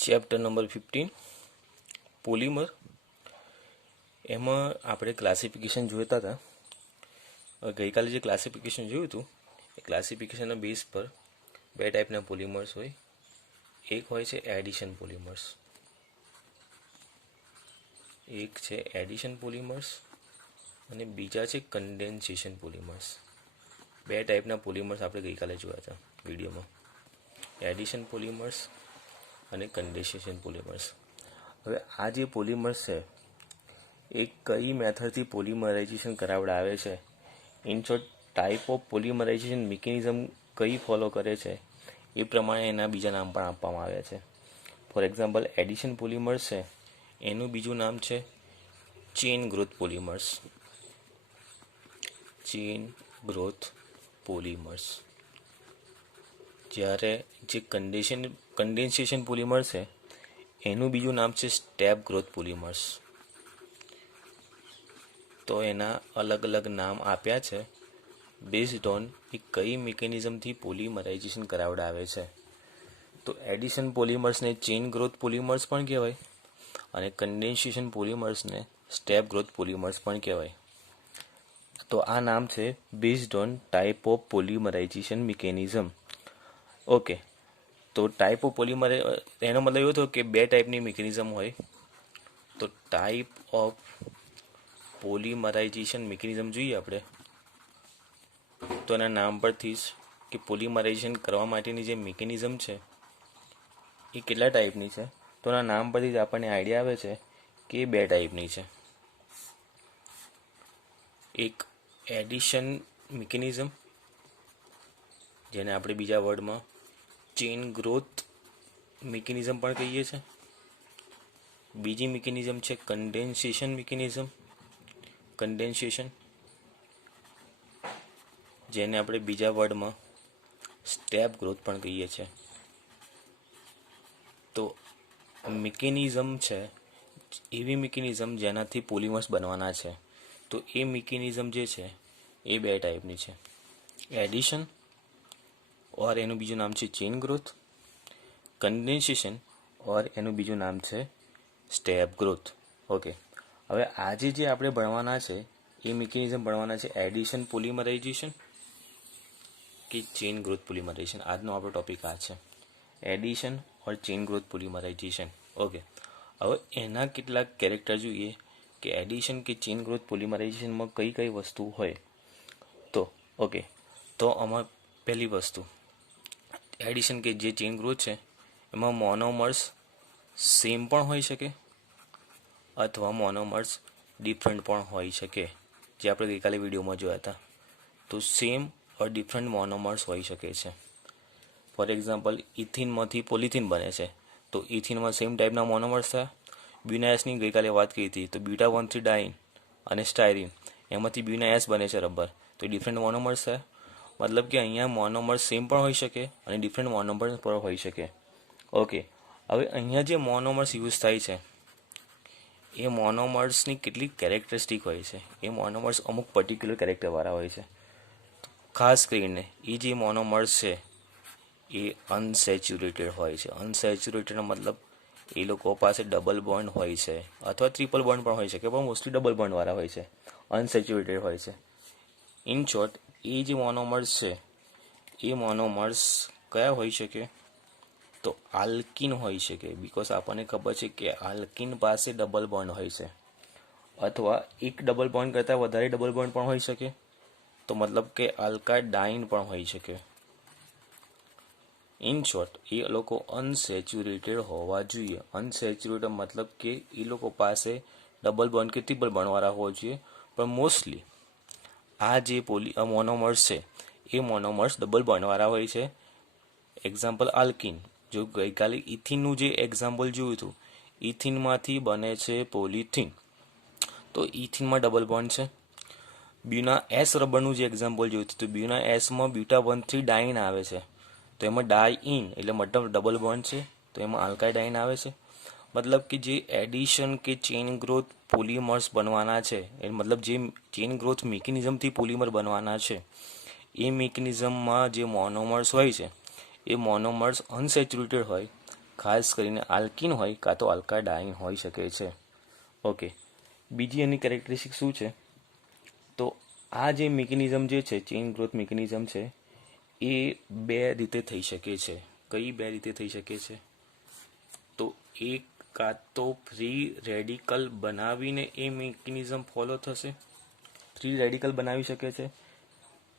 Chapter number 15 polymer. એમાં આપણે classification જોતા હતા. ગઈકાલે જે ક્લાસિફિકેશન જોયું હતું એ ક્લાસિફિકેશનના બેઝ પર બે ટાઈપના પોલિમર્સ હોય. એક હોય છે એડિશન પોલિમર્સ, એક છે એડિશન પોલિમર્સ અને બીજા છે કન્ડેન્સેશન પોલિમર્સ. બે ટાઈપના પોલિમર્સ આપણે ગઈકાલે જોયા હતા વિડીયોમાં, એડિશન પોલિમર્સ અને કન્ડેન્સેશન પોલિમર્સ. હવે આ જે પોલિમર્સ છે એ કઈ મેથડથી પોલિમરાઇઝેશન કરાવડાવે છે, in short type of polymerization mechanism કઈ ફોલો કરે છે એ પ્રમાણે એના બીજા નામ પણ આપવામાં આવ્યા છે. ફોર એક્ઝામ્પલ એડિશન પોલિમર્સ છે એનું બીજું નામ છે chain growth polymers. Chain growth polymers. જ્યારે જે કન્ડેન્સેશન પોલિમર છે એનું બીજું નામ છે સ્ટેપ ગ્રોથ પોલિમર્સ. તો એના અલગ અલગ નામ આપ્યા છે બેઝડ ઓન એ કઈ મિકેનિઝમથી પોલિમરાઇઝેશન કરાવડાવે છે. તો એડિશન પોલિમર્સને ચેઇન ગ્રોથ પોલિમર્સ પણ કહેવાય અને કન્ડેન્સેશન પોલિમર્સને સ્ટેપ ગ્રોથ પોલિમર્સ પણ કહેવાય. તો આ નામ છે based on type of polymerization mechanism. Okay, તો ટાઈપ ઓફ પોલિમર એનો મતલબ એવો થયો કે બે ટાઈપની મિકેનિઝમ હોય. તો ટાઈપ ઓફ પોલિમરાઇઝેશન મિકેનિઝમ જોઈએ આપણે તો એના નામ પરથી જ કે પોલિમરાઇઝેશન કરવા માટેની જે મિકેનિઝમ છે એ કેટલા ટાઈપની છે, તો એના નામ પરથી જ આપણને આઈડિયા આવે છે કે એ બે ટાઈપની છે. એક એડિશન મિકેનિઝમ, જેને આપણે બીજા વર્ડમાં ચેઇન ગ્રોથ મિકેનિઝમ પણ કહીએ છીએ. બીજી મિકેનિઝમ છે કન્ડેન્સેશન મિકેનિઝમ, જેને આપણે બીજા વર્ડમાં સ્ટેપ ગ્રોથ પણ કહીએ છીએ. તો મિકેનિઝમ છે એવી મિકેનિઝમ જેનાથી પોલિમર્સ બનવાના છે. તો એ મિકેનિઝમ જે છે એ બે ટાઈપની છે, એડિશન ઓર એનું બીજું નામ છે ચેઇન ગ્રોથ, કન્ડેન્સેશન ઓર એનું બીજું નામ છે સ્ટેપ ગ્રોથ. ઓકે, હવે આજે જે આપણે ભણવાના છે એ મિકેનિઝમ ભણવાના છે એડિશન પોલિમરાઇઝેશન કે ચેઇન ગ્રોથ પોલિમરાઇઝેશન. આજનો આપણો ટોપિક આ છે, એડિશન ઓર ચેઇન ગ્રોથ પોલિમરાઇઝેશન. ઓકે, હવે એના કેટલાક કેરેક્ટર જોઈએ કે એડિશન કે ચેઇન ગ્રોથ પોલિમરાઇઝેશનમાં કઈ કઈ વસ્તુ હોય. તો ઓકે, તો આમાં પહેલી વસ્તુ એડિશન કે જે ચેઇન ગ્રોથ છે એમાં મોનોમર્સ સેમ પણ હોઈ શકે અથવા મોનોમર્સ ડિફરન્ટ પણ હોઈ શકે, જે આપણે ગઈકાલે વિડીયોમાં જોયા હતા. તો સેમ ઓર ડિફરન્ટ મોનોમર્સ હોઈ શકે છે. ફોર એક્ઝામ્પલ ઇથિનમાંથી પોલિથીન બને છે તો ઇથિનમાં સેમ ટાઈપના મોનોમર્સ થયા. બ્યુનાએસની ગઈકાલે વાત કરી હતી તો બીટા 1,3 ડાઇન અને સ્ટાયરીન એમાંથી બ્યુનાએસ બને છે રબર, તો ડિફરન્ટ મોનોમર્સ થયા. મતલબ કે અહીંયા મોનોમર્સ સેમ પણ હોઈ શકે અને ડિફરન્ટ મોનોમર્સ પણ હોઈ શકે. ઓકે, હવે અહીંયા જે મોનોમર્સ યુઝ થાય છે એ મોનોમર્સની કેટલીક કેરેક્ટરિસ્ટિક હોય છે. એ મોનોમર્સ અમુક પર્ટિક્યુલર કેરેક્ટરવાળા હોય છે. ખાસ કરીને એ જે મોનોમર્સ છે એ અનસેચ્યુરેટેડ હોય છે. અનસેચ્યુરેટેડનો મતલબ એ લોકો પાસે ડબલ બોન્ડ હોય છે અથવા ટ્રિપલ બોન્ડ પણ હોઈ શકે, પણ મોસ્ટલી ડબલ બોન્ડવાળા હોય છે, અનસેચ્યુરેટેડ હોય છે. ઇન શોર્ટ એ જે મોનોમર્સ છે એ મોનોમર્સ કયા હોઈ શકે, તો આલ્કિન હોઈ શકે. બિકોઝ આપણને ખબર છે કે આલ્કિન પાસે ડબલ બોન્ડ હોય છે અથવા એક ડબલ બોન્ડ કરતાં વધારે ડબલ બોન્ડ પણ હોઈ શકે, તો મતલબ કે આલ્કાડાઇન પણ હોઈ શકે. ઇન શોર્ટ એ લોકો અનસેચ્યુરેટેડ હોવા જોઈએ. અનસેચ્યુરેટેડ મતલબ કે એ લોકો પાસે ડબલ બોન્ડ કે ટ્રિપલ બોન્ડવાળા હોવા જોઈએ, પણ મોસ્ટલી આ જે મોનોમર્સ છે એ મોનોમર્સ ડબલ બોન્ડવાળા હોય છે. એક્ઝામ્પલ આલ્કિન, જો ગઈકાલે ઇથિનનું જે એક્ઝામ્પલ જોયું હતું, ઇથિનમાંથી બને છે પોલિથીન તો ઇથિનમાં ડબલ બોન્ડ છે. બ્યુના એસ રબરનું જે એક્ઝામ્પલ જોયું હતું તો બ્યુના એસમાં બીટા 1,3 ડાઇન આવે છે તો એમાં ડાઇન એટલે મતલબ ડબલ બોન્ડ છે, તો એમાં આલ્કાઇડાઇન આવે છે. મતલબ કે જે એડિશન કે ચેઇન ગ્રોથ પોલિમર્સ બનવાના છે, એ મતલબ જે ચેઇન ગ્રોથ મિકેનિઝમથી પોલિમર બનવાના છે એ મિકેનિઝમમાં જે મોનોમર્સ હોય છે એ મોનોમર્સ અનસેચ્યુરેટેડ હોય. ખાસ કરીને આલ્કીન હોય કાં તો આલ્કાડાઇન હોઈ શકે છે. ઓકે, બીજી એની કેરેક્ટરિસ્ટિક શું છે? તો આ જે મિકેનિઝમ જે છે, ચેઇન ગ્રોથ મિકેનિઝમ છે, એ બે રીતે થઈ શકે છે. કઈ બે રીતે થઈ શકે છે? તો એક કાં તો ફ્રી રેડિકલ બનાવીને એ મિકેનિઝમ ફોલો થશે, ફ્રી રેડિકલ બનાવી શકે છે,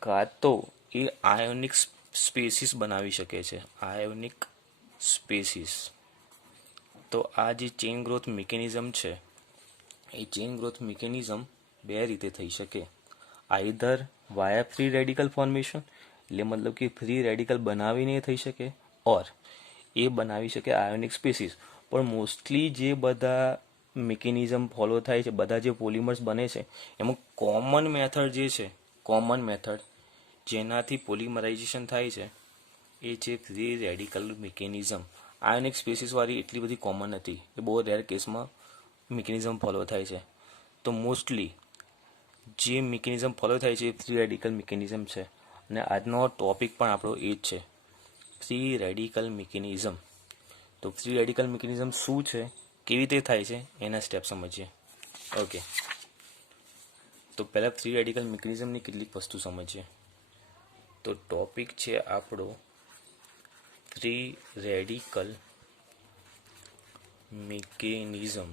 કાં તો એ આયોનિક સ્પેસીસ બનાવી શકે છે, આયોનિક સ્પેસીસ. તો આ જે ચેઇન ગ્રોથ મિકેનિઝમ છે, એ ચેઇન ગ્રોથ મિકેનિઝમ બે રીતે થઈ શકે. આઈધર વાયા ફ્રી રેડિકલ ફોર્મેશન, એટલે મતલબ કે ફ્રી રેડિકલ બનાવીને થઈ શકે, ઓર એ બનાવી શકે આયોનિક સ્પેસીસ. પણ મોસ્ટલી જે બધા મિકેનિઝમ ફોલો થાય છે, બધા જે પોલિમર્સ બને છે, એમાં કોમન મેથડ જે છે, કોમન મેથડ જેનાથી પોલિમરાઇઝેશન થાય છે, એ છે ફ્રી રેડિકલ મિકેનિઝમ. આયોનિક સ્પેસીસવાળી એટલી બધી કોમન નથી, એ બહુ રેર કેસમાં મિકેનિઝમ ફોલો થાય છે. તો મોસ્ટલી જે મિકેનિઝમ ફોલો થાય છે એ ફ્રી રેડિકલ મિકેનિઝમ છે. અને આજનો ટોપિક પણ આપણો એ જ છે, ફ્રી રેડિકલ મિકેનિઝમ. તો ફ્રી રેડિકલ મિકેનિઝમ શું છે, કેવી રીતે થાય છે, એના સ્ટેપ સમજીએ. ઓકે, તો પહેલાં ફ્રી રેડિકલ મિકેનિઝમની કેટલીક વસ્તુ સમજીએ. તો ટોપિક છે આપણો free radical mechanism.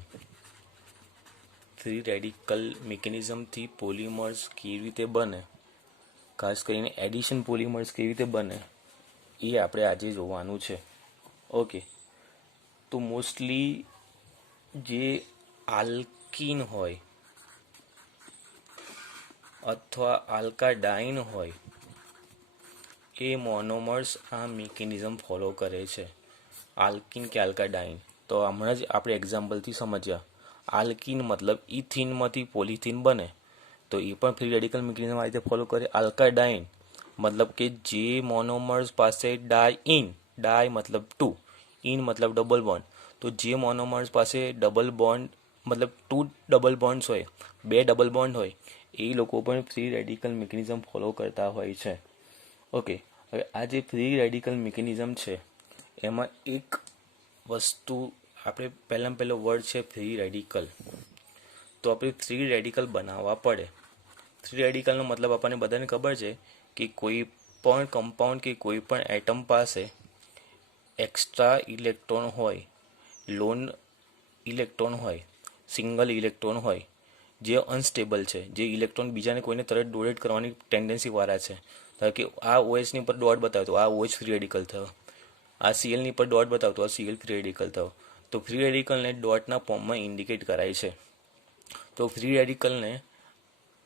Free radical મિકેનિઝમથી પોલિમર્સ કેવી રીતે બને, ખાસ કરીને એડિશન પોલિમર્સ કેવી રીતે બને, એ આપણે આજે જોવાનું છે. ઓકે, તો મોસ્ટલી જે આલ્કીન હોય અથવા આલ્કાડાઇન હોય, એ મોનોમર્સ આ મિકેનિઝમ ફોલો કરે છે. આલ્કીન કે આલ્કાડાઇન, તો હમણાં જ આપણે એક્ઝામ્પલથી સમજ્યા. આલ્કીન મતલબ ઇથિનમાંથી પોલિથીન બને, તો એ પણ ફ્રી રેડિકલ મિકેનિઝમ આ રીતે ફોલો કરે. આલ્કાડાઇન મતલબ કે જે મોનોમર્સ પાસે ડાય મતલબ 2, ઇન મતલબ ડબલ બોન્ડ, તો જે મોનોમર્સ પાસે ડબલ બોન્ડ મતલબ 2 ડબલ બોન્ડ્સ હોય, 2 ડબલ બોન્ડ હોય, એ લોકો પણ ફ્રી રેડિકલ મિકેનિઝમ ફોલો કરતા હોય છે. ઓકે, હવે આ જે ફ્રી રેડિકલ મિકેનિઝમ છે, એમાં એક વસ્તુ આપણે પહેલો વર્ડ છે ફ્રી રેડિકલ. તો આપણે ફ્રી રેડિકલ બનાવવા પડે. ફ્રી રેડિકલનો મતલબ આપણને બધાને ખબર છે કે કોઈ પણ કમ્પાઉન્ડ કે કોઈ પણ એટમ પાસે એક્સ્ટ્રા ઇલેક્ટ્રોન હોય, લોન ઇલેક્ટ્રોન હોય, સિંગલ ઇલેક્ટ્રોન હોય, જે અનસ્ટેબલ છે, જે ઇલેક્ટ્રોન બીજાને કોઈને તરત ડોનેટ કરવાની ટેન્ડન્સી વાળા છે. ધારો કે આ OH ની પર ડોટ બતાવ્યો તો આ OH ફ્રી રેડિકલ થયો, આ Cl ની પર ડોટ બતાવતો આ Cl ફ્રી રેડિકલ થયો. તો ફ્રી રેડિકલને ડોટના ફોર્મમાં ઇન્ડિકેટ કરાય છે. તો ફ્રી રેડિકલને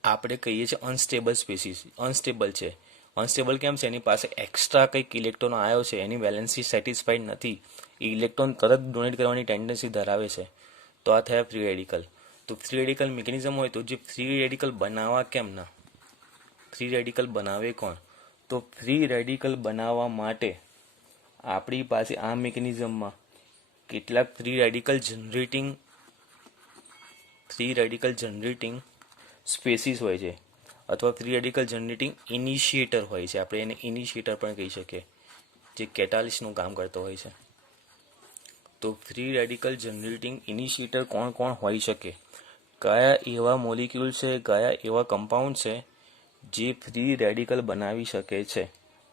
આપણે કહીએ છીએ અનસ્ટેબલ સ્પેસીસ. અનસ્ટેબલ છે. અનસ્ટેબલ કેમ છે? એની પાસે એક્સ્ટ્રા કંઈક ઇલેક્ટ્રોન આવ્યો છે, એની વેલેન્સી સેટિસ્ફાઈડ નથી, એ ઇલેક્ટ્રોન તરત ડોનેટ કરવાની ટેન્ડન્સી ધરાવે છે. તો આ થયા ફ્રી રેડિકલ. તો ફ્રી રેડિકલ મિકેનિઝમ હોય તો જે ફ્રી રેડિકલ બનાવવા કેમ ના? ફ્રી રેડિકલ બનાવે કોણ? તો ફ્રી રેડિકલ બનાવવા માટે આપણી પાસે આ મિકેનિઝમમાં કેટલાક ફ્રી રેડિકલ જનરેટિંગ સ્પેસીસ હોય છે, અથવા ફ્રી રેડિકલ જનરેટિંગ ઇનિશિએટર હોય છે. આપણે એને ઇનિશિએટર પણ કહી શકીએ, જે કેટાલિસ્ટનું કામ કરતો હોય છે. તો ફ્રી રેડિકલ જનરેટિંગ ઇનિશિએટર કોણ કોણ હોઈ શકે? કયા એવા મોલિક્યુલ છે, કયા એવા કમ્પાઉન્ડ છે જે ફ્રી રેડિકલ બનાવી શકે છે?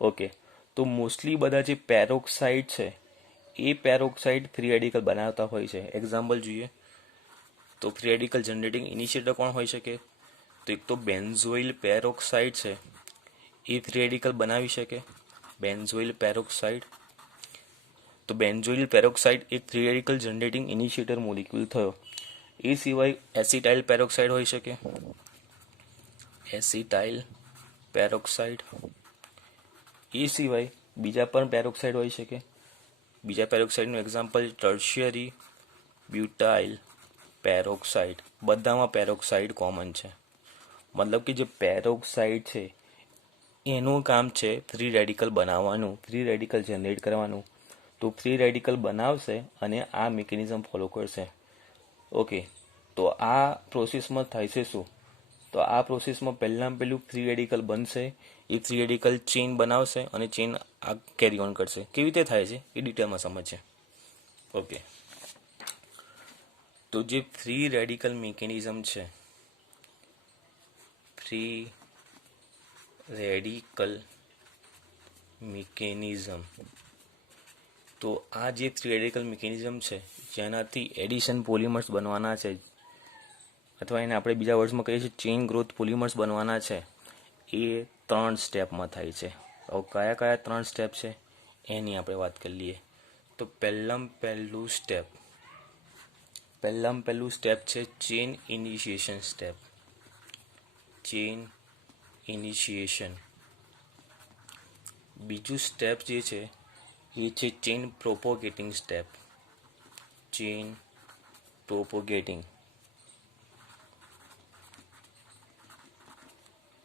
ઓકે, તો મોસ્ટલી બધા જે પેરોક્સાઇડ છે, એ પેરોક્સાઇડ ફ્રી રેડિકલ બનાવતા હોય છે. એક્ઝામ્પલ જોઈએ તો ફ્રી રેડિકલ જનરેટિંગ ઇનિશિએટર કોણ હોઈ શકે? તો એક તો બેન્ઝોઇલ પેરોક્સાઇડ છે, એ ફ્રી રેડિકલ બનાવી શકે. બેન્ઝોઇલ પેરોક્સાઇડ, તો બેન્ઝોઇલ પેરોક્સાઇડ એક ફ્રી રેડિકલ જનરેટિંગ ઇનિશિએટર મોલિક્યુલ થયો. એ સિવાય એસિટાઇલ પેરોક્સાઇડ હોઈ શકે. Acetyl peroxide. એ સિવાય બીજા પણ પેરોક્સાઇડ હોઈ શકે. બીજા પેરોક્સાઇડનું એક્ઝામ્પલ ટર્શિયરી બ્યુટાઇલ પેરોક્સાઇડ. બધામાં પેરોક્સાઇડ કોમન છે. મતલબ કે જે પેરોક્સાઇડ છે એનું કામ છે ફ્રી રેડિકલ બનાવવાનું, ફ્રી રેડિકલ જનરેટ કરવાનું. તો ફ્રી રેડિકલ બનાવશે અને આ મિકેનિઝમ ફોલો કરશે. ઓકે, તો આ પ્રોસેસમાં થાય છે શું? તો આ પ્રોસેસમાં પહેલું ફ્રી રેડિકલ બનશે, એ ફ્રી રેડિકલ ચેઇન બનાવશે અને ચેઇન આ કેરી ઓન કરશે. કેવી રીતે થાય છે એ ડિટેલમાં સમજીએ. ઓકે, તો જે ફ્રી રેડિકલ મિકેનિઝમ છે, ફ્રી રેડિકલ મિકેનિઝમ, તો આ જે ફ્રી રેડિકલ મિકેનિઝમ છે જેનાથી એડિશન પોલિમર્સ બનવાના છે, અથવા એને આપણે બીજા વર્ડ્સમાં કહીએ છીએ ચેઇન ગ્રોથ પોલિમર્સ બનવાના છે, એ 3 સ્ટેપમાં થાય છે. હવે કયા કયા 3 સ્ટેપ છે એની આપણે વાત કરી લઈએ. તો પહેલું સ્ટેપ છે chain initiation step. Chain initiation. બીજું સ્ટેપ જે છે એ છે chain propagating step. Chain propagating.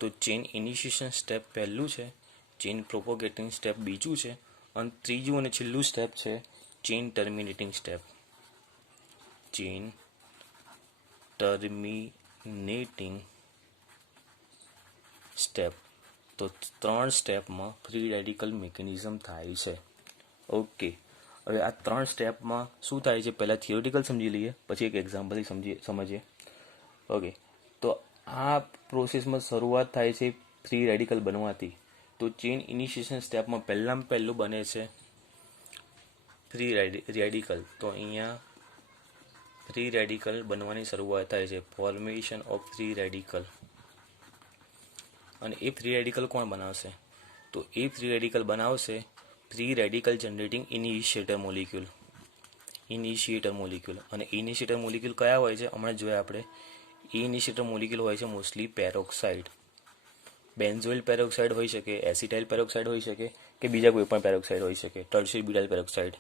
તો ચેઇન ઇનિશિએશન સ્ટેપ પહેલું છે, ચેઇન પ્રોપોગેટિંગ સ્ટેપ બીજું છે, અને ત્રીજું અને છેલ્લું સ્ટેપ છે chain terminating step. Chain terminating step. તો 3 સ્ટેપમાં ફ્રી રેડિકલ મિકેનિઝમ થાય છે. ઓકે, હવે આ 3 સ્ટેપમાં શું થાય છે પહેલાં થિયોરિટિકલ સમજી લઈએ, પછી એક એક્ઝામ્પલથી સમજીએ. ઓકે, તો આ પ્રોસેસમાં શરૂઆત થાય છે ફ્રી રેડિકલ બનવાથી. તો ચેઇન ઇનિશિએશન સ્ટેપમાં પહેલું બને છે ફ્રી રેડિકલ. તો અહીંયા ફ્રી રેડિકલ બનવાની શરૂઆત થાય છે, ફોર્મેશન ઓફ ફ્રી રેડિકલ. અને એ ફ્રી રેડિકલ કોણ બનાવશે? તો એ ફ્રી રેડિકલ બનાવશે ફ્રી રેડિકલ જનરેટિંગ ઇનિશિએટર મોલિક્યુલ. અને ઇનિશિએટર મોલિક્યુલ કયા હોય છે હમણાં જોયા આપણે. એ ઇનિશિએટર મોલિક્યુલ હોય છે મોસ્ટલી પેરોક્સાઇડ. બેન્ઝોઇલ પેરોક્સાઇડ હોઈ શકે, એસિટાઇલ પેરોક્સાઇડ હોઈ શકે, કે બીજા કોઈ પણ પેરોક્સાઇડ હોઈ શકે, ટર્શિયરી બ્યુટાઇલ પેરોક્સાઇડ.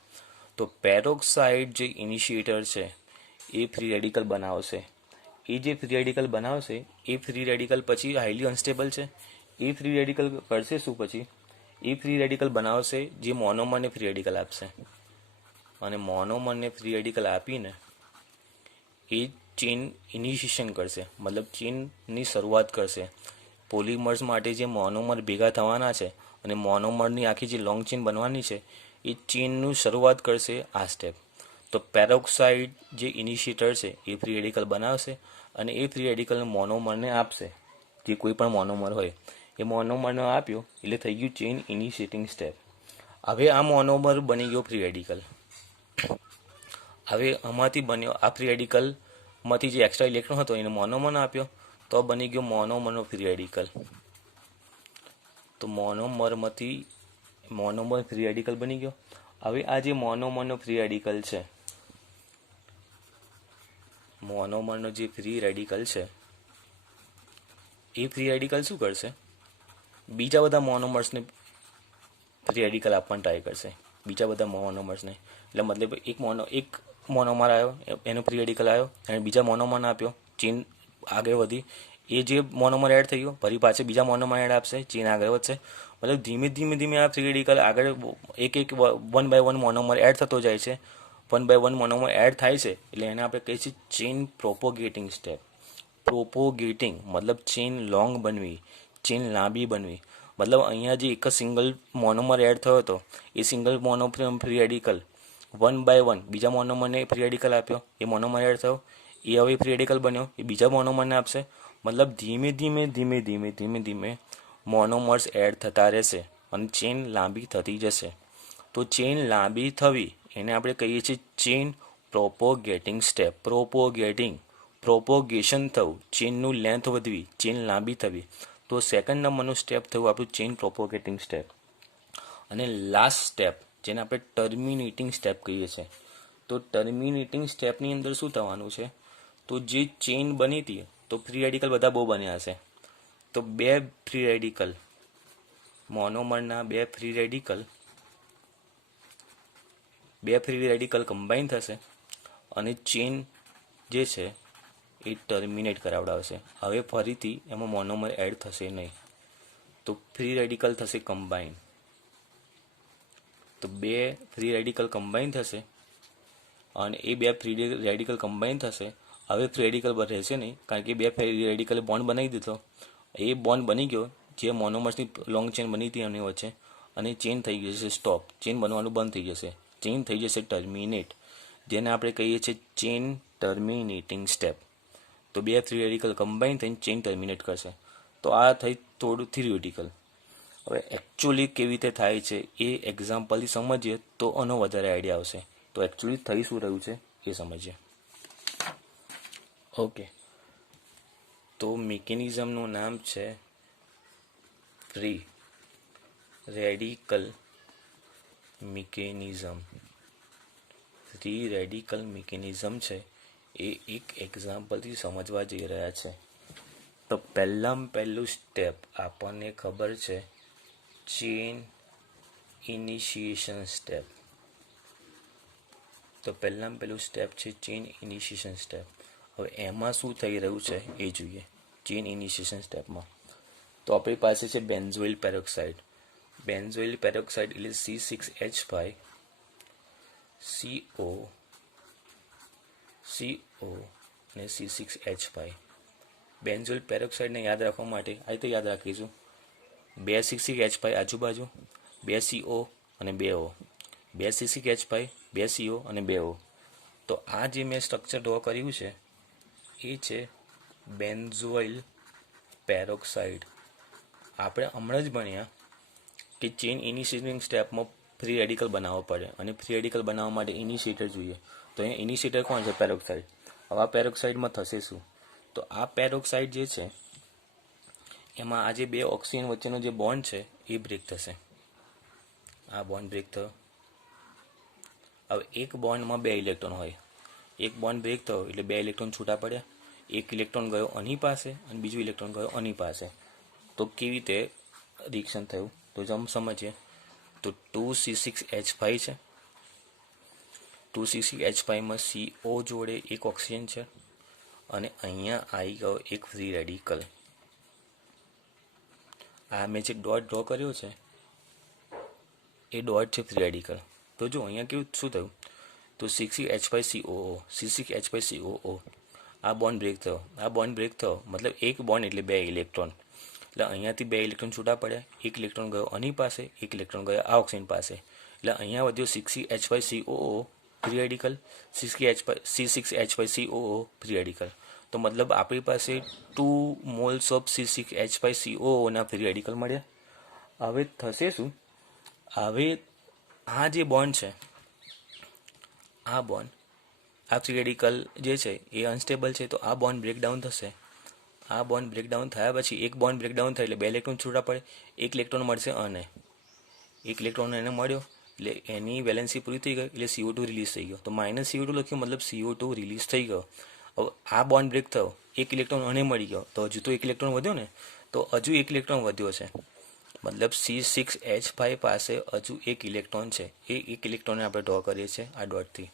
તો પેરોક્સાઇડ જે ઇનિશિએટર છે એ ફ્રી રેડિકલ બનાવશે. એ જે ફ્રી રેડિકલ બનાવશે એ ફ્રી રેડિકલ પછી હાઈલી અનસ્ટેબલ છે. એ ફ્રી રેડિકલ કરશે શું પછી? એ ફ્રી રેડિકલ બનાવશે જે મોનોમરને ફ્રી રેડિકલ આપશે. અને મોનોમરને ફ્રી રેડિકલ આપીને એ ચેઇન ઇનિશિએશન કરશે, મતલબ ચેઇનની શરૂઆત કરશે. પોલિમર્સ માટે જે મોનોમર ભેગા થવાના છે અને મોનોમરની આખી જે લોંગ ચેઇન બનવાની છે એ ચેઇનનું શરૂઆત કરશે આ સ્ટેપ. તો પેરોક્સાઇડ જે ઇનિશિએટર છે એ ફ્રી રેડિકલ બનાવશે અને એ ફ્રી રેડિકલ મોનોમરને આપશે, જે કોઈ પણ મોનોમર હોય એ મોનોમરને આપ્યો એટલે થઈ ગયું ચેઇન ઇનિશિએટિંગ સ્ટેપ. હવે આ મોનોમર બની ગયો ફ્રી રેડિકલ. હવે આમાંથી બન્યો આ ફ્રી રેડિકલમાંથી જે એક્સ્ટ્રા ઇલેક્ટ્રોન હતો એને મોનોમરને આપ્યો તો બની ગયો મોનોમરનો ફ્રી રેડિકલ. તો મોનોમર ફ્રી રેડિકલ બની ગયો. હવે આ જે મોનોમરનો ફ્રી રેડિકલ છે, મોનોમરનો જે ફ્રી રેડિકલ છે એ ફ્રી રેડિકલ શું કરશે? બીજા બધા મોનોમર્સને ફ્રી રેડિકલ આપવાનું ટ્રાય કરશે. બીજા બધા મોનોમર્સને, એટલે મતલબ એક મોનોમર આવ્યો એનો ફ્રી રેડિકલ આવ્યો અને બીજા મોનોમરને આપ્યો, ચેઇન આગળ વધી. એ જે મોનોમર એડ થઈ ગયો ફરી પાછળ બીજા મોનોમર એડ આપશે, ચેઇન આગળ વધશે. મતલબ ધીમે ધીમે આ ફ્રી રેડિકલ આગળ એક 1 બાય 1 મોનોમર એડ થતો જાય છે. 1 બાય 1 મોનોમર એડ થાય છે એટલે એને આપણે કહીએ છીએ ચેઇન પ્રોપોગેટિંગ સ્ટેપ. પ્રોપોગેટિંગ મતલબ ચેઇન લોંગ બનવી, ચેઇન લાંબી બનવી. મતલબ અહીંયા જે એક જ સિંગલ મોનોમર એડ થયો હતો એ single monomer free radical 1 by 1 બીજા મોનોમરને ફ્રી રેડિકલ આપ્યો, એ મોનોમર એડ થયો, એ હવે ફ્રી રેડિકલ બન્યો, એ બીજા મોનોમરને આપશે. મતલબ ધીમે ધીમે મોનોમર્સ એડ થતા રહેશે અને ચેઇન લાંબી થતી જશે. તો ચેઇન લાંબી થવી એને આપણે કહીએ છીએ ચેઇન પ્રોપોગેટિંગ સ્ટેપ. પ્રોપોગેશન થવું, ચેઇનનું લેન્થ વધવી, ચેઇન લાંબી થવી. તો સેકન્ડ નંબરનું સ્ટેપ થયું આપણું ચેઇન પ્રોપોગેટિંગ સ્ટેપ. અને લાસ્ટ સ્ટેપ જેને આપણે ટર્મિનેટિંગ સ્ટેપ કહીએ છીએ. તો ટર્મિનેટિંગ સ્ટેપની અંદર શું થવાનું છે? તો જે ચેઇન બની હતી તો ફ્રી રેડિકલ બધા બહુ બન્યા હશે. તો 2 ફ્રી રેડિકલ, મોનોમરના 2 ફ્રી રેડિકલ કમ્બાઈન થશે અને ચેઇન જે છે એ ટર્મિનેટ કરાવડાવશે. હવે ફરીથી એમાં મોનોમર એડ થશે નહીં. તો ફ્રી રેડિકલ થશે કમ્બાઈન. તો 2 ફ્રી રેડિકલ કમ્બાઈન થશે અને એ 2 ફ્રી રેડિકલ કમ્બાઈન થશે. હવે ફ્રી રેડિકલ રહેશે નહીં કારણ કે 2 ફ્રી રેડિકલ બોન્ડ બનાવી દીધો. એ બોન્ડ બની ગયો જે મોનોમર્સની લોંગ ચેન બની હતી એની વચ્ચે, અને ચેઇન થઈ જશે સ્ટોપ. ચેઇન બનવાનું બંધ થઈ જશે, ચેઇન થઈ જશે ટર્મિનેટ. જેને આપણે કહીએ છીએ ચેઇન ટર્મિનેટિંગ સ્ટેપ. તો બે ફ્રી રેડિકલ કમ્બાઈન થઈને ચેઇન ટર્મિનેટ કરશે. તો આ થઈ થોડું થિયોરિટિકલ. હવે એકચ્યુઅલી કેવી રીતે થાય છે એ એક્ઝામ્પલથી સમજીએ તો આનો વધારે આઈડિયા આવશે. તો એકચ્યુઅલી થઈ શું રહ્યું છે એ સમજીએ. ઓકે, તો મિકેનિઝમનું નામ છે free radical mechanism. Free radical mechanism છે એ એક એક્ઝામ્પલથી સમજવા જઈ રહ્યા છે. તો પહેલું સ્ટેપ આપણને ખબર છે ચેઇન ઇનિશિએશન સ્ટેપ. તો પહેલું સ્ટેપ છે ચેઇન ઇનિશિએશન સ્ટેપ. હવે એમાં શું થઈ રહ્યું છે એ જોઈએ. ચેઇન ઇનિશિએશન સ્ટેપમાં તો આપણી પાસે છે બેન્ઝોઇલ પેરોક્સાઇડ. બેન્ઝોઇલ પેરોક્સાઇડ એટલે C6H5 CO અને C6H5. બેન્ઝોઇલ પેરોક્સાઇડને યાદ રાખવા માટે આ રીતે યાદ રાખીશું. 2 C6H5 આજુબાજુ, 2 CO અને 2 O. 2 C6H5, 2 CO અને 2 O. તો આ જે મેં સ્ટ્રક્ચર ડ્રો કર્યું છે એ છે બેન્ઝોઇલ પેરોક્સાઇડ. આપણે હમણાં જ ભણ્યા કે ચેઇન ઇનિશિએટિંગ સ્ટેપમાં ફ્રી રેડિકલ બનાવવો પડે અને ફ્રી રેડિકલ બનાવવા માટે ઇનિશિએટર જોઈએ. તો અહીંયા ઇનિશિએટર કોણ છે? પેરોક્સાઇડ. હવે આ પેરોક્સાઇડમાં થશે શું? તો આ પેરોક્સાઇડ જે છે એમાં આ જે બે ઓક્સિજન વચ્ચેનો જે બોન્ડ છે એ બ્રેક થશે. આ બોન્ડ બ્રેક થયો. હવે એક બોન્ડમાં 2 ઇલેક્ટ્રોન હોય. એક બોન્ડ બ્રેક થયો એટલે 2 ઇલેક્ટ્રોન છૂટા પડ્યા. એક ઇલેક્ટ્રોન ગયો આની પાસે અને બીજું ઇલેક્ટ્રોન ગયો આની પાસે. તો કેવી રીતે રિએક્શન થયું તો સમજીએ. તો 2C6H5 છે. 2C6H5માં CO જોડે એક ઓક્સિજન છે અને અહીંયા આવી ગયો એક ફ્રી રેડિકલ. આ મેં જે ડોટ ડ્રો કર્યો છે એ ડોટ છે ફ્રી રેડિકલ. તો જો અહીંયા કેવું શું થયું તો C6H5COO, C6H5COO આ બોન્ડ બ્રેક થયો. આ બોન્ડ બ્રેક થયો મતલબ એક બોન્ડ એટલે 2 ઇલેક્ટ્રોન. એટલે અહીંયાથી 2 ઇલેક્ટ્રોન છૂટા પડ્યા. એક ઇલેક્ટ્રોન ગયો આની પાસે, એક ઇલેક્ટ્રોન ગયો આ ઓક્સિજન પાસે. એટલે અહીંયા વધ્યો C6H5COO free radical, C6H5COO free radical. તો મતલબ આપણી પાસે 2 મોલ્સ ઓફ C6H5COO ના ફ્રી રેડિકલ મળ્યા. હવે થશે શું? હવે આ જે બોન્ડ છે આ બોન્ડ આ ફ્રી રેડિકલ જે છે એ અનસ્ટેબલ છે. તો આ બોન્ડ બ્રેકડાઉન થશે. આ બોન્ડ બ્રેકડાઉન થયા પછી એક બોન્ડ બ્રેકડાઉન થાય એટલે 2 ઇલેક્ટ્રોન છૂટા પડે. એક ઇલેક્ટ્રોન મળશે અને એક ઇલેક્ટ્રોન એને મળ્યો એટલે એની વેલેન્સી પૂરી થઈ ગઈ એટલે CO2 રિલીઝ થઈ ગયો. તો -CO2 લખ્યું મતલબ CO2 રિલીઝ થઈ ગયો. હવે આ બોન્ડ બ્રેક થયો, એક ઇલેક્ટ્રોન અને મળી ગયો તો હજુ તો એક ઇલેક્ટ્રોન વધ્યો ને. તો હજુ એક ઇલેક્ટ્રોન વધ્યો છે મતલબ C6H5 પાસે હજુ એક ઇલેક્ટ્રોન છે. એ એક ઇલેક્ટ્રોનને આપણે ડ્રો કરીએ છીએ આ ડોટથી.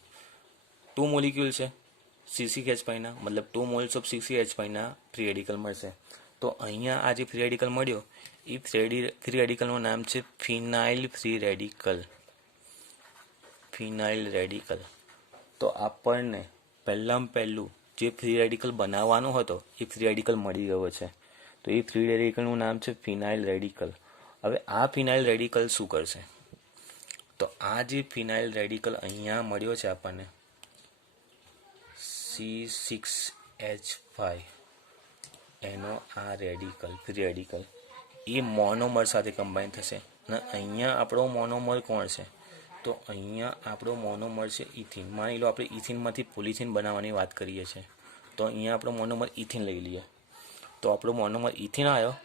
2 મોલિક્યુલ છે C6H5 ના મતલબ 2 મોલ્સ ઓફ C6H5 ના ફ્રી રેડિકલ મળશે. તો અહીંયા આ જે ફ્રી રેડિકલ મળ્યો એ ફ્રી રેડિકલનું નામ છે ફિનાઇલ ફ્રી રેડિકલ. ફિનાઇલ રેડિકલ. તો આપણને પહેલું જે ફ્રી રેડિકલ બનાવવાનો હતો એ ફ્રી રેડિકલ મળી ગયો છે. તો એ ફ્રી રેડિકલનું નામ છે ફિનાઇલ રેડિકલ. હવે આ ફિનાઇલ રેડિકલ શું કરશે? તો આ જે ફિનાઇલ રેડિકલ અહીંયા મળ્યો છે આપણને C6H5 એનો આ રેડિકલ ફ્રી રેડિકલ એ મોનોમર સાથે કમ્બાઈન થશે. અને અહીંયા આપણો મોનોમર કોણ છે? તો અહીંયા આપણો મોનોમર છે ઇથિન. માની લો આપણે ઇથિનમાંથી પોલિથિન બનાવવાની વાત કરીએ છીએ. તો અહીંયા આપણો મોનોમર ઇથિન લઈ લઈએ. તો આપણો મોનોમર ઇથિન આવ્યો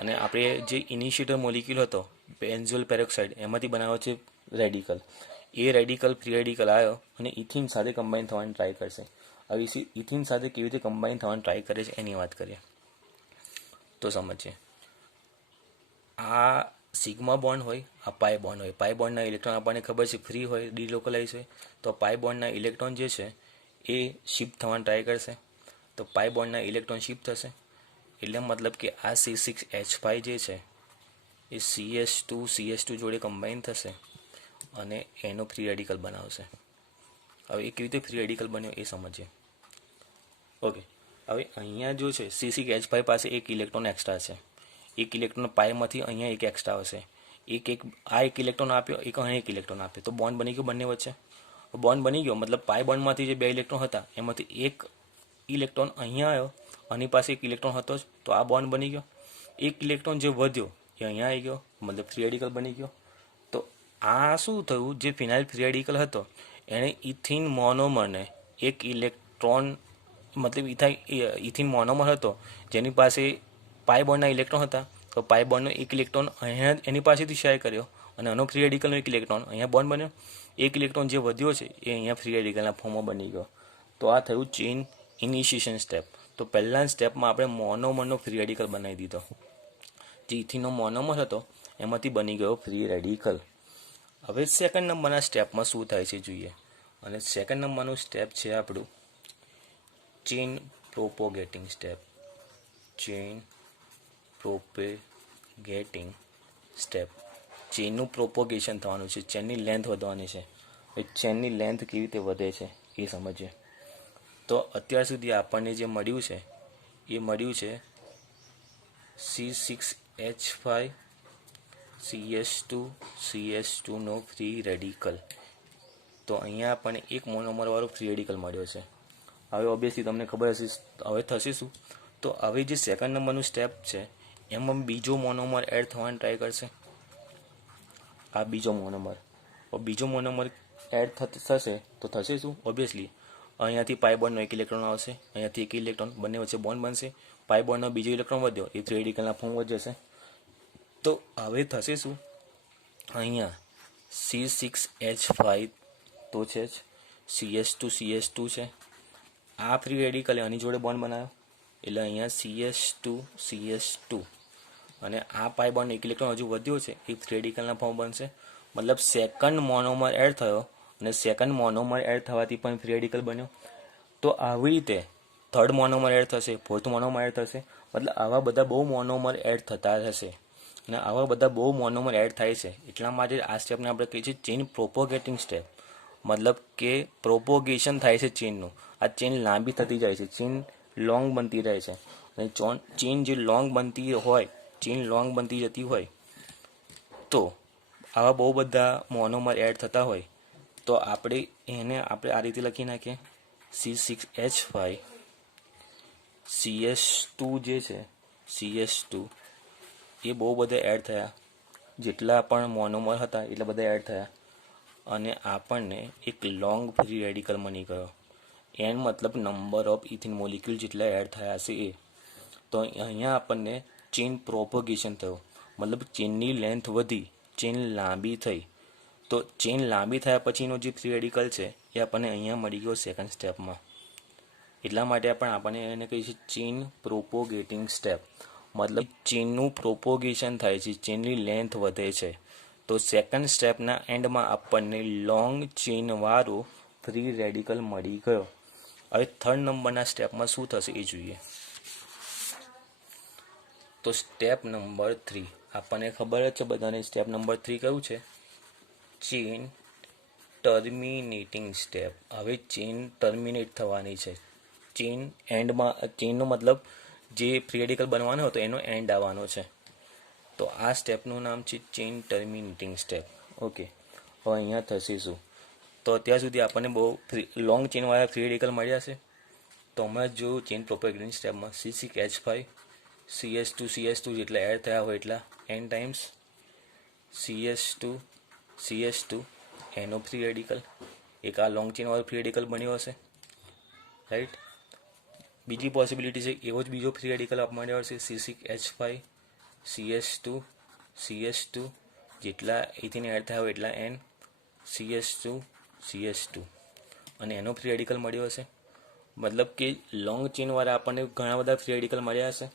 અને આપણે જે ઇનિશિએટર મોલિક્યુલ હતો બેન્ઝોઇલ પેરોક્સાઇડ એમાંથી બનાવ્યો છે રેડિકલ. એ રેડિકલ ફ્રી રેડિકલ આવ્યો અને ઇથિન સાથે કમ્બાઈન થવાની ટ્રાય કરશે. હવે ઇથિન સાથે કેવી રીતે કમ્બાઈન થવાની ટ્રાય કરે છે એની વાત કરીએ તો સમજીએ. આ સિગ્મા બોન્ડ હોય, આ પાઈ બોન્ડ હોય. પાઈ બોન્ડના ઇલેક્ટ્રોન આપણને ખબર છે ફ્રી હોય, ડિલોકલાઇઝ હોય. તો પાઈ બોન્ડના ઇલેક્ટ્રોન જે છે એ શિફ્ટ થવાની ટ્રાય કરશે. તો પાઈ બોન્ડના ઇલેક્ટ્રોન શિફ્ટ થશે એટલે મતલબ કે આ C6H5 જે છે એ CS2 જોડે કમ્બાઈન થશે અને એનો ફ્રી રેડિકલ બનાવશે. હવે એ કેવી રીતે ફ્રી રેડિકલ બન્યો એ સમજીએ. ઓકે, હવે અહીંયા જો છે C6H5 પાસે એક ઇલેક્ટ્રોન એક્સ્ટ્રા છે. એક ઇલેક્ટ્રોન પાઈમાંથી અહીંયા એક એક્સ્ટ્રા હશે. એક ઇલેક્ટ્રોન આપ્યો, એક અહીં એક ઇલેક્ટ્રોન આપ્યો તો બોન્ડ બની ગયો બંને વચ્ચે. બોન્ડ બની ગયો, મતલબ પાઈ બોન્ડમાંથી જે 2 ઇલેક્ટ્રોન હતા એમાંથી એક ઇલેક્ટ્રોન અહીંયા આવ્યો, આની પાસે એક ઇલેક્ટ્રોન હતો જ, તો આ બોન્ડ બની ગયો. એક ઇલેક્ટ્રોન જે વધ્યો એ અહીંયા આવી ગયો, મતલબ ફ્રી રેડિકલ બની ગયો. તો આ શું થયું, જે ફિનાઇલ ફ્રી રેડિકલ હતો એણે ઇથિન મોનોમરને એક ઇલેક્ટ્રોન, મતલબ ઇથિન મોનોમર હતો જેની પાસે પાઈ બોન્ડના ઇલેક્ટ્રોન હતા, તો પાઈ બોન્ડનો એક ઇલેક્ટ્રોન અહીંયા એની પાસેથી શેર કર્યો અને આનો ફ્રી રેડિકલનો એક ઇલેક્ટ્રોન અહીંયા બોન્ડ બન્યો. એક ઇલેક્ટ્રોન જે વધ્યો છે એ અહીંયા ફ્રી રેડિકલના ફોર્મમાં બની ગયો. તો આ થયું ચેઇન ઇનિશિએશન સ્ટેપ. તો પહેલા સ્ટેપમાં આપણે મોનોમરનો ફ્રી રેડિકલ બનાવી દીધો. જે ઇથિનનો મોનોમર હતો એમાંથી બની ગયો ફ્રી રેડિકલ. હવે સેકન્ડ નંબરના સ્ટેપમાં શું થાય છે જોઈએ. અને સેકન્ડ નંબરનું સ્ટેપ છે આપણું chain propagating step. Chain propagating step. ચેઇનનું પ્રોપોગેશન થવાનું છે, ચેનની લેન્થ વધવાની છે. એ ચેનની લેન્થ કેવી રીતે વધે છે એ સમજીએ. તો અત્યાર સુધી આપણને જે મળ્યું છે એ મળ્યું છે C6H5 CS2 નો ફ્રી રેડિકલ. તો અહીંયા આપણને એક મોનોમરવાળો ફ્રી રેડિકલ મળ્યો છે. હવે ઓબ્વિયસલી તમને ખબર હશે હવે થશે શું. તો હવે જે સેકન્ડ નંબરનું સ્ટેપ છે એમાં બીજો મોનોમર એડ થવાની ટ્રાય કરશે. આ બીજો મોનોમર એડ થશે તો થશે શું, ઓબ્વિયસલી અહીંયાથી પાઈ બોન્ડનો એક ઇલેક્ટ્રોન આવશે, અહીંયાથી એક ઇલેક્ટ્રોન, બંને વચ્ચે બોન્ડ બનશે. પાઈ બોન્ડનો બીજો ઇલેક્ટ્રોન વધ્યો એ ફ્રી રેડિકલના ફોર્મમાં જશે. તો હવે થશે શું, અહીંયા C6H5 તો છે જ, CS2 છે. આ ફ્રી રેડિકલે આની જોડે બોન્ડ બનાવ્યો એટલે અહીંયા CS2 અને આ પાઈ બોન્ડ એક ઇલેક્ટ્રોન હજુ વધ્યો છે એ ફ્રી રેડિકલના ફોર્મ બનશે. મતલબ સેકન્ડ મોનોમર એડ થયો અને સેકન્ડ મોનોમર એડ થવાથી પણ ફ્રી રેડિકલ બન્યો. તો આવી રીતે થર્ડ મોનોમર એડ થશે, ફોર્થ મોનોમર એડ થશે. મતલબ આવા બધા બહુ મોનોમર એડ થતા રહેશે અને આવા બધા બહુ મોનોમર એડ થાય છે. એટલા માટે આ સ્ટેપને આપણે કહીએ છીએ ચેઇન પ્રોપોગેટિંગ સ્ટેપ. મતલબ કે પ્રોપોગેશન થાય છે ચેઇનનું. આ ચેઇન લાંબી થતી જાય છે, ચેઇન લોંગ બનતી રહે છે. અને ચેઇન જે લોંગ બનતી જતી હોય તો આવા બહુ બધા મોનોમર એડ થતા હોય તો આપણે આ રીતે લખી નાખીએ C6H5 CS2 જે છે CS2 એ બહુ બધા એડ થયા, જેટલા પણ મોનોમર હતા એટલા બધા એડ થયા અને આપણને એક લોંગ ફ્રી રેડિકલ મળી ગયો. એન મતલબ નંબર ઓફ ઇથિન મોલિક્યુલ જેટલા એડ થયા હશે એ. તો અહીંયા આપણને ચેઇન પ્રોપોગેશન થયું, મતલબ ચેઇનની લેન્થ વધી, ચેઇન લાંબી થઈ. તો ચેઇન લાંબી થયા પછીનો જે ફ્રી રેડિકલ છે એ આપણને અહીંયા મળી ગયો સેકન્ડ સ્ટેપમાં. એટલા માટે આપણને એને કહીએ છીએ ચેઇન પ્રોપોગેટિંગ સ્ટેપ. મતલબ ચેઇનનું પ્રોપોગેશન થાય છે, ચેઇનની લેન્થ વધે છે. તો સેકન્ડ સ્ટેપના એન્ડમાં આપણને લોંગ ચેઇનવાળો ફ્રી રેડિકલ મળી ગયો. હવે થર્ડ નંબરના સ્ટેપમાં શું થશે એ જોઈએ. તો સ્ટેપ નંબર 3 આપણને ખબર જ છે બધાને. સ્ટેપ નંબર 3 કયું છે, ચેઇન ટર્મિનેટિંગ સ્ટેપ. હવે ચેઇન ટર્મિનેટ થવાની છે. ચેઇનનો મતલબ જે ફ્રી રેડિકલ બનવાનો હતો એનો એન્ડ આવવાનો છે. તો આ સ્ટેપનું નામ છે ચેઇન ટર્મિનેટિંગ સ્ટેપ. ઓકે, હવે અહીંયા થશે શું. તો અત્યાર સુધી આપણને બહુ લોંગ ચેઇનવાળા ફ્રી રેડિકલ મળ્યા છે. તો હમણાં જો ચેઇન પ્રોપોગેટિંગ સ્ટેપમાં C6H5 CS2 જેટલા એડ થયા હોય એટલા n ટાઈમ્સ CS2 એનો ફ્રી રેડિકલ, એક આ લોંગ ચેઇનવાળો ફ્રી રેડિકલ બન્યો હશે, રાઈટ. બીજી પોસિબિલિટી છે એવો જ બીજો ફ્રી રેડિકલ આપણને મળશે C6H5 CS2 જેટલા ઇથિન એડ થયા હોય એટલા n CS2 અને એનો ફ્રી રેડિકલ મળ્યો હશે. મતલબ કે લોંગ ચેઇનવાળા આપણને ઘણા બધા ફ્રી રેડિકલ મળ્યા હશે.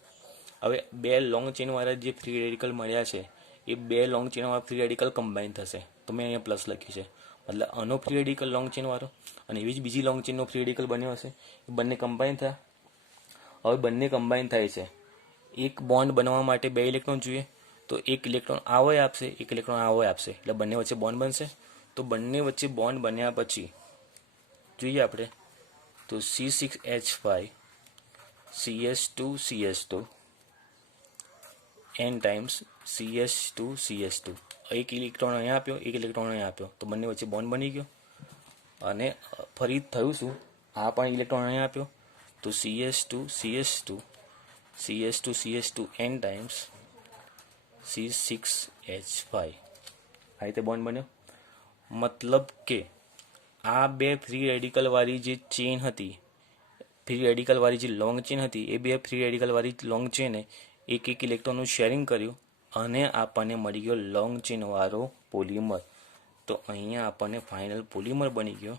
હવે બે લોંગ ચેઇનવાળા જે ફ્રી રેડિકલ મળ્યા છે એ બે લોંગ ચેઇનવાળા ફ્રી રેડિકલ કમ્બાઈન થશે. તો મેં અહીંયા પ્લસ લખ્યું છે. મતલબ આનો ફ્રી રેડિકલ લોંગ ચેઇનવાળો અને એવી જ બીજી લોંગ ચેઇનનો ફ્રી રેડિકલ બન્યો હશે. એ બંને કમ્બાઈન થયા. હવે બંને કમ્બાઈન થાય છે, એક બોન્ડ બનવા માટે 2 ઇલેક્ટ્રોન જોઈએ. તો એક ઇલેક્ટ્રોન આવો આપશે, એક ઇલેક્ટ્રોન આવો આપશે, એટલે બંને વચ્ચે બોન્ડ બનશે. તો બંને વચ્ચે બોન્ડ બન્યા પછી જોઈએ આપણે તો C6H5 CS2 n times CS2 એક ઇલેક્ટ્રોન અહીંયા આપ્યો, એક ઇલેક્ટ્રોન અહીંયા આપ્યો, તો બંને વચ્ચે બોન્ડ બની ગયો. અને ફરી થયું શું, આ પણ ઇલેક્ટ્રોન અહીંયા આપ્યો, તો CS2 CS2 CS2 CS2 n times C6H5 આ રીતે બોન્ડ બન્યો. મતલબ કે આ બે ફ્રી રેડિકલવાળી જે ચેન હતી, ફ્રી રેડિકલવાળી જે લોંગ ચેન હતી, એ બે ફ્રી રેડિકલવાળી લોંગ ચેને એક એક ઇલેક્ટ્રોનનું શેરિંગ કર્યું અને આપણને મળી ગયો લોંગ ચેનવાળો પોલિમર. તો અહીંયા આપણને ફાઇનલ પોલિમર બની ગયો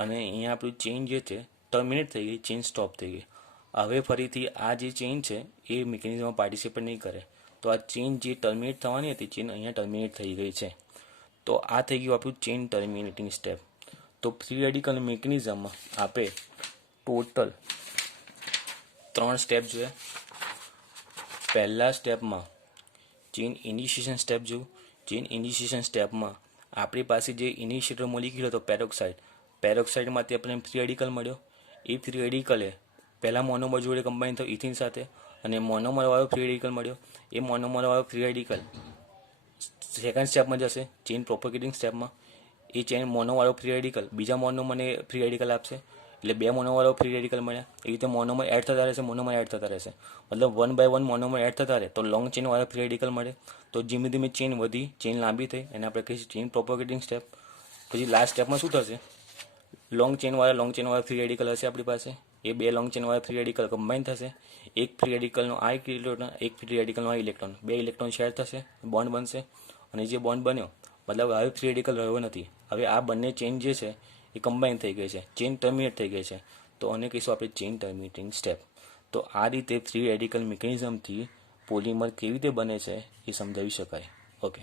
અને અહીંયા આપણું ચેન જે છે ટર્મિનેટ થઈ ગઈ, ચેન સ્ટોપ થઈ ગઈ. હવે ફરીથી આ જે ચેન છે એ મિકેનિઝમમાં પાર્ટિસિપેટ નહીં કરે, તો આ ચેન જે ટર્મિનેટ થવાની હતી, ચેન અહીંયા ટર્મિનેટ થઈ ગઈ છે. તો આ થઈ ગયું આપણું ચેન ટર્મિનેટિંગ સ્ટેપ. તો ફ્રી રેડિકલ મિકેનિઝમમાં આપણે ટોટલ 3 સ્ટેપ જોયા. પહેલા સ્ટેપમાં ચેન ઇનિશિએશન સ્ટેપ જોયું. ચેન ઇનિશિએશન સ્ટેપમાં આપણી પાસે જે ઇનિશિએટર મોલિક્યુલ હતો પેરોક્સાઇડમાંથી આપણને ફ્રી રેડિકલ મળ્યો. એ ફ્રી રેડિકલે પહેલા મોનોમર જોડે કમ્બાઈન થયો ઇથિન સાથે અને મોનોમરવાળો ફ્રી રેડિકલ મળ્યો. એ મોનોમરવાળો ફ્રી રેડિકલ સેકન્ડ સ્ટેપમાં જશે, ચેન પ્રોપેગેટિંગ સ્ટેપમાં. એ ચેન મોનોવાળો ફ્રી રેડિકલ બીજા મોનોમરને ફ્રી રેડિકલ આપશે, એટલે 2 મોનોવાળો ફ્રી રેડિકલ મળ્યા. એ રીતે મોનોમર એડ થતા રહેશે, મોનોમર એડ થતા રહેશે, મતલબ 1 by 1 મોનોમર એડ થતા રહે તો લોંગ ચેનવાળા ફ્રી રેડિકલ મળે. તો ધીમે ધીમે ચેન વધી, ચેન લાંબી થઈ, એને આપણે કહીશું ચેન પ્રોપેગેટિંગ સ્ટેપ. પછી લાસ્ટ સ્ટેપમાં શું થશે, લોંગ ચેનવાળા ફ્રી રેડિકલ હશે આપણી પાસે, એ 2 લોંગ ચેનવાળા ફ્રી રેડિકલ કમ્બાઈન થશે. એક ફ્રી રેડિકલનો આ એક ઇલેક્ટ્રોન, એક ફ્રી રેડિકલનો આ ઇલેક્ટ્રોન, 2 ઇલેક્ટ્રોન શેર થશે, બોન્ડ બનશે. અને જે બોન્ડ બન્યો મતલબ હવે ફ્રી રેડિકલ રહ્યો નથી, હવે આ બંને ચેન જે છે એ કમ્બાઈન થઈ ગઈ છે, ચેન ટર્મિનેટ થઈ ગઈ છે. તો આને કહીશું આપણે ચેન ટર્મિનેટિંગ સ્ટેપ. તો આ રીતે ફ્રી રેડિકલ મિકેનિઝમથી પોલિમર કેવી રીતે બને છે એ સમજાવી શકાય. ઓકે.